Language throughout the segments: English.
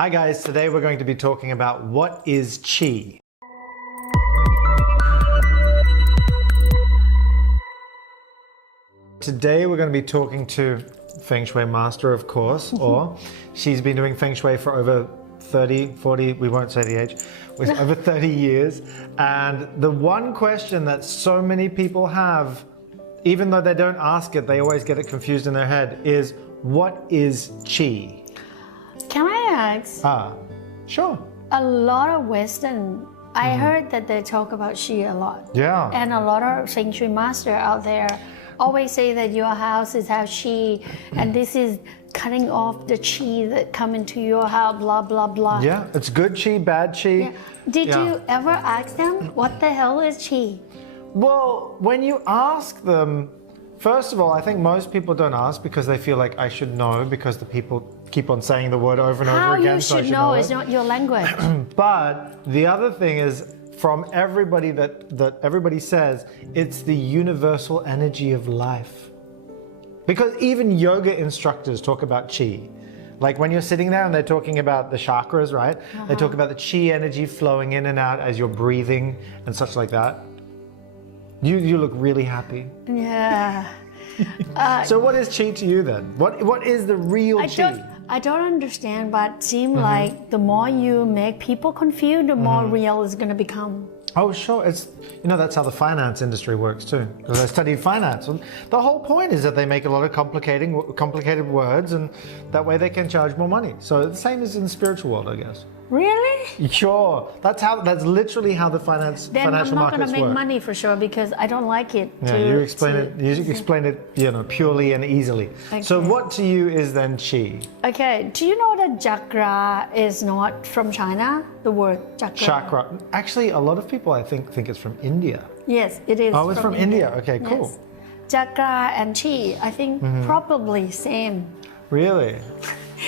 Hi guys, today we're going to be talking about what is Qi. Today we're going to be talking to Feng Shui master, of course, or she's been doing Feng Shui for over 30, 40, we won't say the age, with over 30 years. And the one question that so many people have, even though they don't ask it, they always get it confused in their head, is what is Qi? Can I ask? Sure. A lot of Western, I heard that they talk about Qi a lot. Yeah. And a lot of Feng Shui master out there always say that your house is have Qi, and this is cutting off the Qi that come into your house, blah, blah, blah. Yeah, it's good Qi, bad Qi. Yeah. Did you ever ask them, what the hell is Qi? Well, when you ask them, first of all, I think most people don't ask because they feel like I should know because the people keep on saying the word over and over again. How you so I should know it. is not your language. But the other thing is, from everybody that everybody says, it's the universal energy of life. Because even yoga instructors talk about Qi. Like when you're sitting there and they're talking about the chakras, right? They talk about the Qi energy flowing in and out as you're breathing and such like that. You look really happy. Yeah. So what is Qi to you then? What is the real Qi? I don't understand, but it seems like the more you make people confused, the more real it's going to become. Oh, sure. It's, that's how the finance industry works too. Because I studied finance. And the whole point is that they make a lot of complicated words, and that way they can charge more money. So the same as in the spiritual world, I guess. Really? Sure. That's literally how the financial Then markets work. I'm not going to make money for sure because I don't like it. Yeah, you explain it purely and easily. Okay. So what to you is then Qi? Okay. Do you know that chakra is not from China? The word chakra. Chakra. Actually, a lot of people I think it's from India. Yes, it is. Oh, it's from India. Okay, cool. Yes. Chakra and Qi, I think probably same. Really?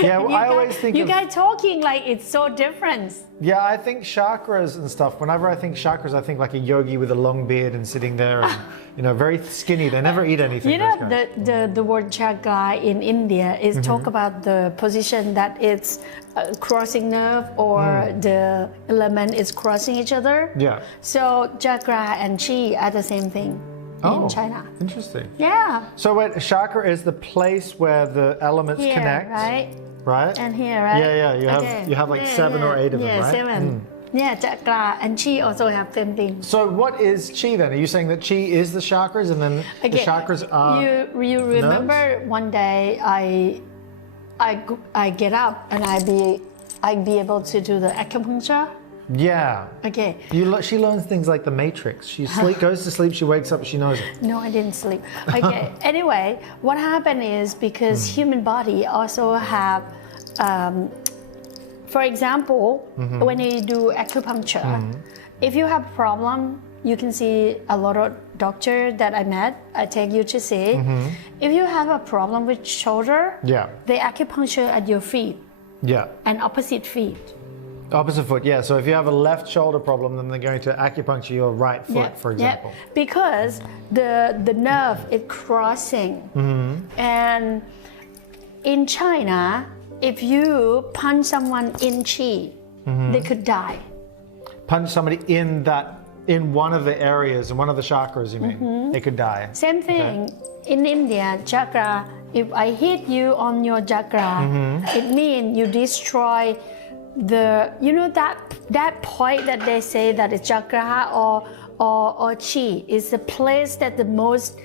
Yeah, well, I always think you guys talking like it's so different. Yeah, I think chakras and stuff. Whenever I think chakras, I think like a yogi with a long beard and sitting there, and very skinny. They never eat anything. You know, the word chakra in India is talk about the position that it's crossing nerve or the element is crossing each other. Yeah. So chakra and Qi are the same thing in China. Interesting. Yeah. So wait, chakra is the place where the elements Here, connect, right? Right? And here, right? Yeah. You have like 7 or 8 of them, right? 7. Yeah, chakra and Qi also have same thing. So what is Qi then? Are you saying that Qi is the chakras and then the chakras are You remember nerves? One day I get up and I'd be able to do the acupuncture? Yeah. Okay. She learns things like the Matrix. She goes to sleep, she wakes up, she knows it. No, I didn't sleep. Okay. Anyway, what happened is because human body also have, for example, when you do acupuncture, if you have a problem, you can see a lot of doctors that I met. I take you to see. If you have a problem with shoulder, they acupuncture at your feet. Yeah. And opposite feet. Opposite foot, yeah. So if you have a left shoulder problem, then they're going to acupuncture your right foot, for example. Yeah. Because the nerve is crossing. And in China, if you punch someone in Qi, they could die. Punch somebody in one of the areas, in one of the chakras, you mean? They could die. Same thing. Okay. In India, chakra, if I hit you on your chakra, it means you destroy that point that they say that is chakra or Qi is the place that the most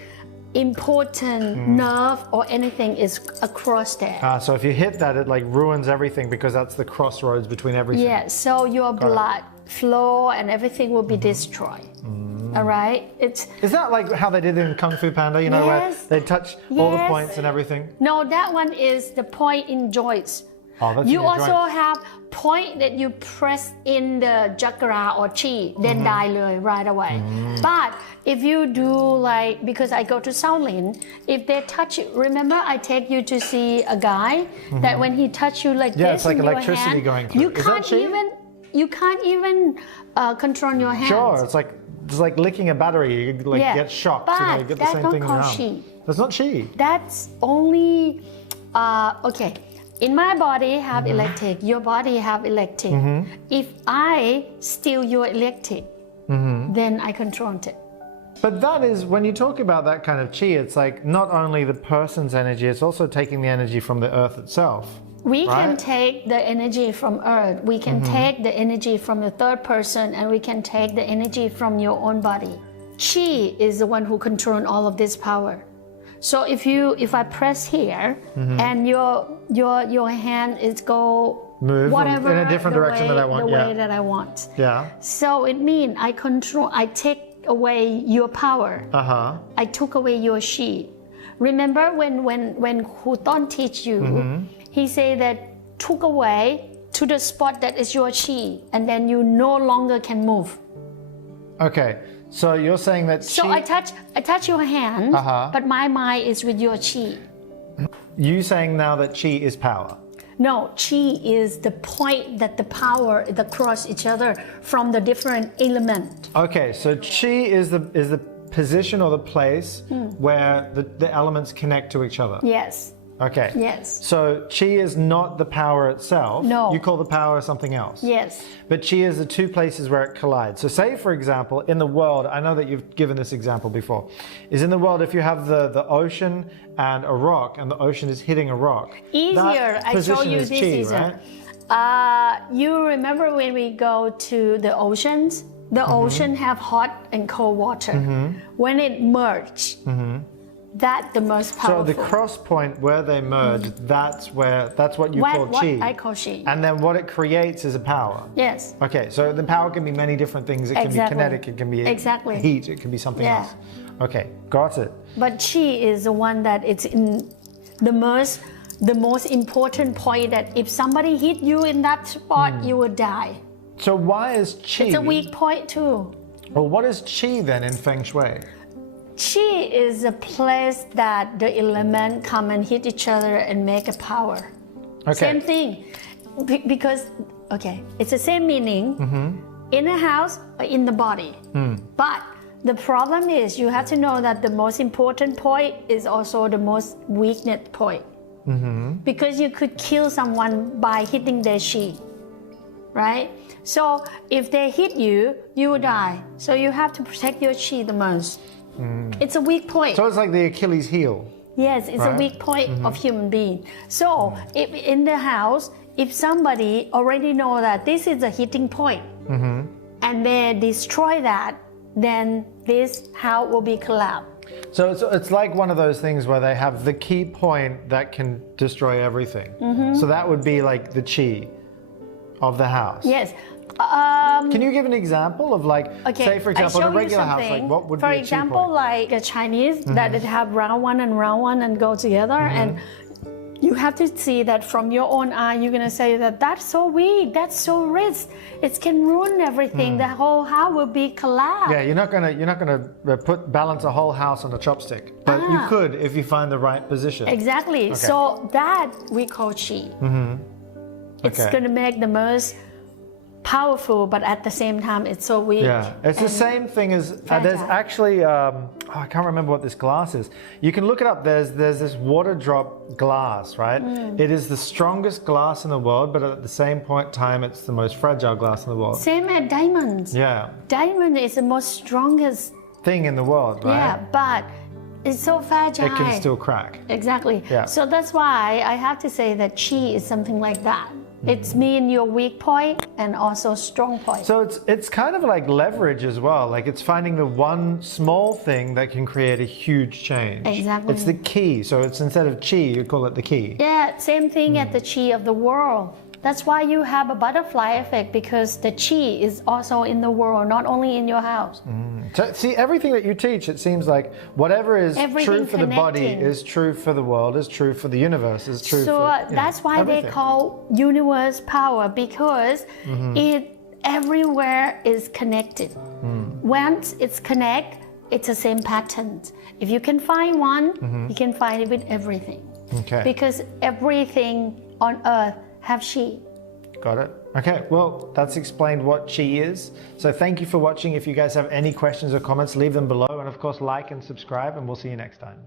important nerve or anything is across there. So if you hit that, it like ruins everything because that's the crossroads between everything. Yeah, so your blood flow and everything will be destroyed. All right? Is that like how they did in Kung Fu Panda, where they touch all the points and everything? No, that one is the point in joints. Oh, that's you also have point that you press in the chakra or Qi, then die right away. But if you do because I go to Shaolin, if they touch you, remember I take you to see a guy that when he touch you like this it's like in electricity your hand, going through. you can't even control your hands. Sure, it's like licking a battery. You get shocked. But you get the same thing in your arm. Qi. That's not Qi. That's only okay. In my body have electric, your body have electric. If I steal your electric, then I control it. But that is, when you talk about that kind of chi, it's like not only the person's energy, it's also taking the energy from the earth itself. We can right? take the energy from earth, we can take the energy from the third person, and we can take the energy from your own body. Chi is the one who controls all of this power. So if I press here and your hand is go Move whatever in a different direction that I want. the way that I want. Yeah. So it means I take away your power. I took away your chi. Remember when Hu Ton teach you, he say that took away to the spot that is your chi, and then you no longer can move. Okay. So you're saying that chi... So I touch your hand, but my mind is with your chi. You saying now that chi is power? No, chi is the point that the power that cross each other from the different element. Okay, so chi is the position or the place where the elements connect to each other. Yes. Okay. Yes. So chi is not the power itself. No. You call the power something else. Yes. But chi is the two places where it collides. So say, for example, in the world, I know that you've given this example before, is in the world, if you have the ocean and a rock, and the ocean is hitting a rock. Easier, I show you this easier. Right? You remember when we go to the oceans? The ocean have hot and cold water. When it merge, that's the most powerful. So the cross point where they merge, that's what you call chi. I call chi. And then what it creates is a power. Yes. Okay, so the power can be many different things. It can be kinetic, it can be heat, it can be something else. Okay, got it. But chi is the one that it's in the most important point, that if somebody hit you in that spot, you would die. So why is chi... It's a weak point too. Well, what is chi then in Feng Shui? Chi is a place that the element come and hit each other and make a power. Okay. Same thing. Because, okay, it's the same meaning in a house or in the body. But the problem is you have to know that the most important point is also the most weakness point. Because you could kill someone by hitting their chi, right? So if they hit you, you will die. So you have to protect your chi the most. It's a weak point. So it's like the Achilles heel. Yes, it's a weak point of human being. So if in the house, if somebody already know that this is a hitting point, and they destroy that, then this house will be collapsed. So it's like one of those things where they have the key point that can destroy everything. So that would be like the chi of the house. Yes. Can you give an example of like, say for example, in a regular house, like what would for be a example, chi point? like a Chinese that it have round one and go together, and you have to see that from your own eye. You're gonna say that that's so weak, that's so rich, it can ruin everything. The whole house will be collapsed. Yeah, you're not gonna balance a whole house on a chopstick, but you could if you find the right position. Exactly. Okay. So that we call chi. It's gonna make the most powerful, but at the same time it's so weak. Yeah, it's the same thing as there's actually I can't remember what this glass is. You can look it up. There's this water drop glass, right? It is the strongest glass in the world, but at the same time it's the most fragile glass in the world. Same as diamonds. Yeah. Diamond is the most strongest thing in the world, right? Yeah, but it's so fragile. It can still crack. Exactly. Yeah. So that's why I have to say that chi is something like that. It's mean your weak point and also strong point. So it's kind of like leverage as well. Like it's finding the one small thing that can create a huge change. Exactly. It's the key. So it's instead of chi, you call it the key. Yeah, same thing as the chi of the world. That's why you have a butterfly effect, because the chi is also in the world, not only in your house. So, see, everything that you teach, it seems like whatever is true for the body is true for the world, is true for the universe, is true for that's why everything. they call universe power, because it everywhere is connected. Once it's connected, it's the same pattern. If you can find one, you can find it with everything. Okay. Because everything on earth have chi. Got it. Okay, well, that's explained what chi is. So thank you for watching. If you guys have any questions or comments, leave them below. And of course, like and subscribe, and we'll see you next time.